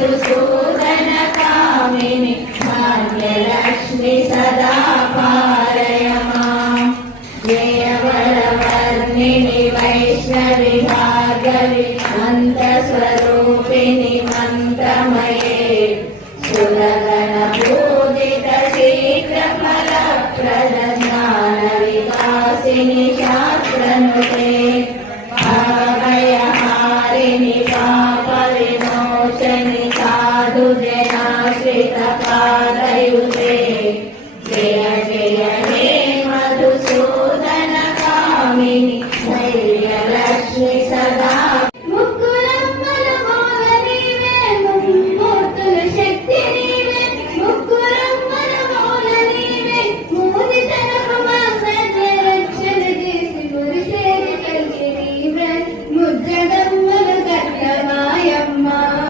मधुसूदन कामिनि भाग्यलक्ष्मि सदा पालय माम् जयवरवर्णिनि वैष्णवि भार्गवि मन्त्रस्वरूपिणि मन्त्रमये सुरग